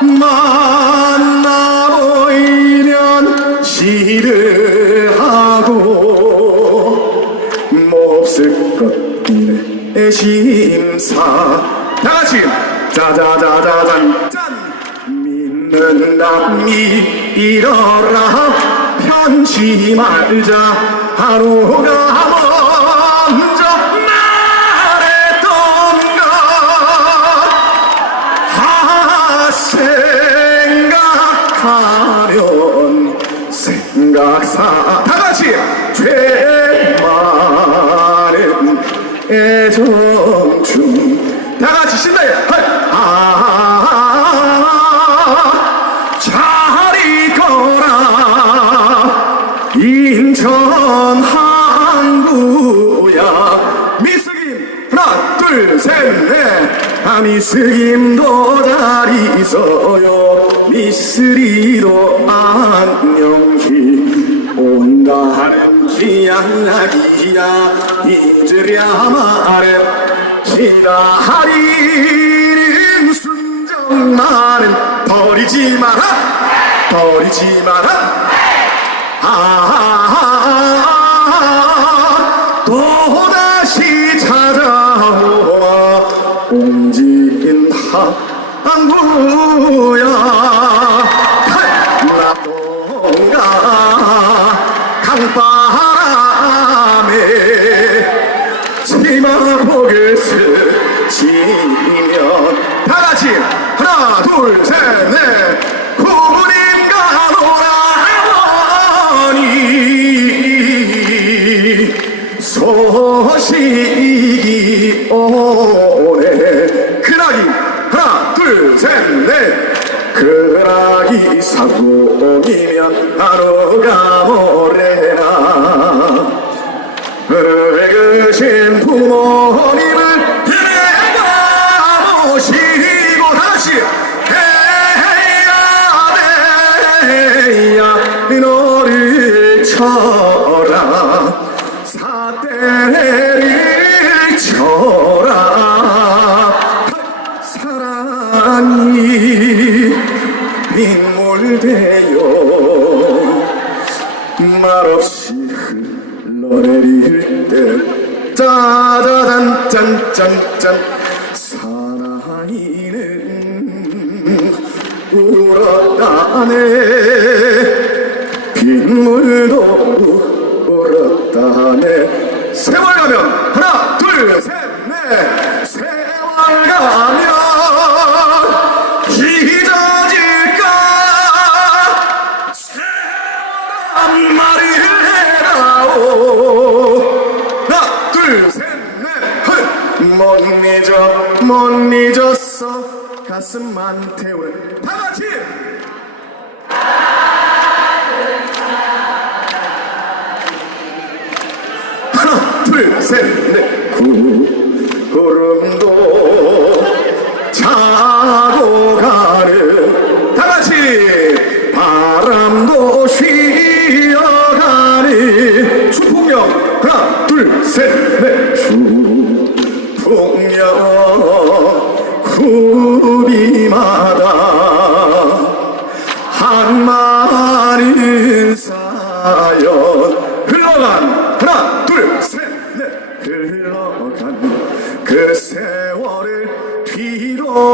만나 보이면 시들하고 몹쓸 것들의 심사. 다 같이 짜자자자잔 짠! 믿는 남이 이러라. 편치 말자. 하루가 먼 애정춤 다 같이 신나게 아, 잘 있거라 인천 항구야. 미스김 하나 둘셋넷. 아 미스김도 잘 있어요. 미스리도 안녕히 온다 는 기약나기야. 잊으랴 말해 기다리는 순정만은 버리지 마라. 버리지 마라. 아, 또다시 찾아오마 움직인 항구야 같이 하나 둘셋넷. 구분인가 노라하니. 소식이 오네. 그나기. 하나 둘셋넷. 그나기 사고이면 하루가 모 사랑이 빗물되어 말없이 흘러내릴 때 짜자잔 짠짠짠. 사나이는 울었다네. 빗물도 울었다네. 세월 가면 하나 둘셋넷 말을 해라오. 하나 둘셋넷못 잊어 못 잊었어. 가슴만 태우는 다같이. 하나 둘셋넷 구비마다 한 많은 사연 흘러간. 하나 둘셋넷. 흘러간. 그 세월을 뒤돌아보면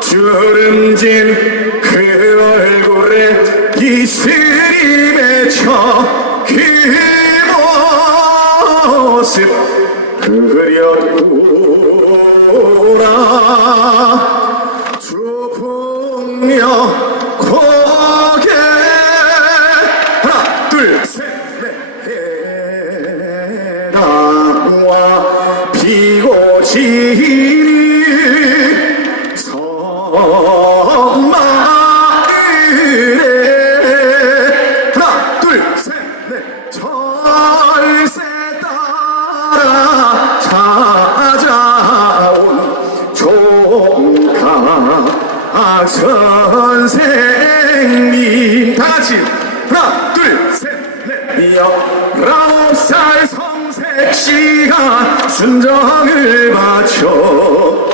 주름진 그 얼굴에 이슬이 맺혀 섬마을에 하나 둘셋넷 절세 따라 찾아온 종각 선생님 다 같이. 하나 둘셋넷. 열아홉 살 성색씨가 순정을 바쳐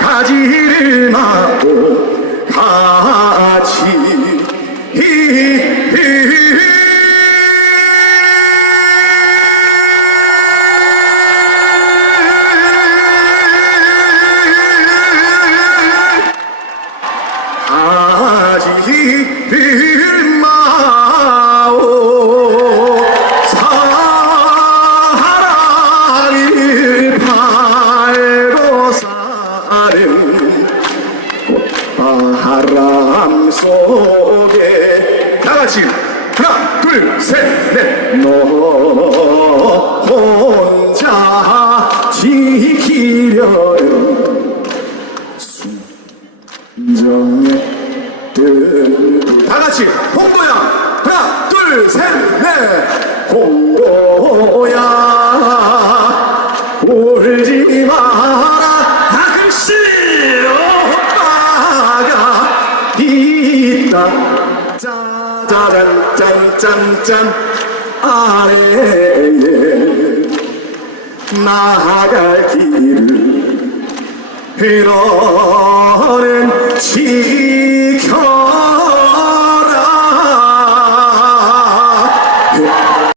가지를 맡고 같이 같이. 하나 둘셋넷너 혼자 지키려요. 순정의 다 같이. 홍보야. 하나 둘셋넷. 홍보야 짠짠짠 아래에 나갈 길을 너는 지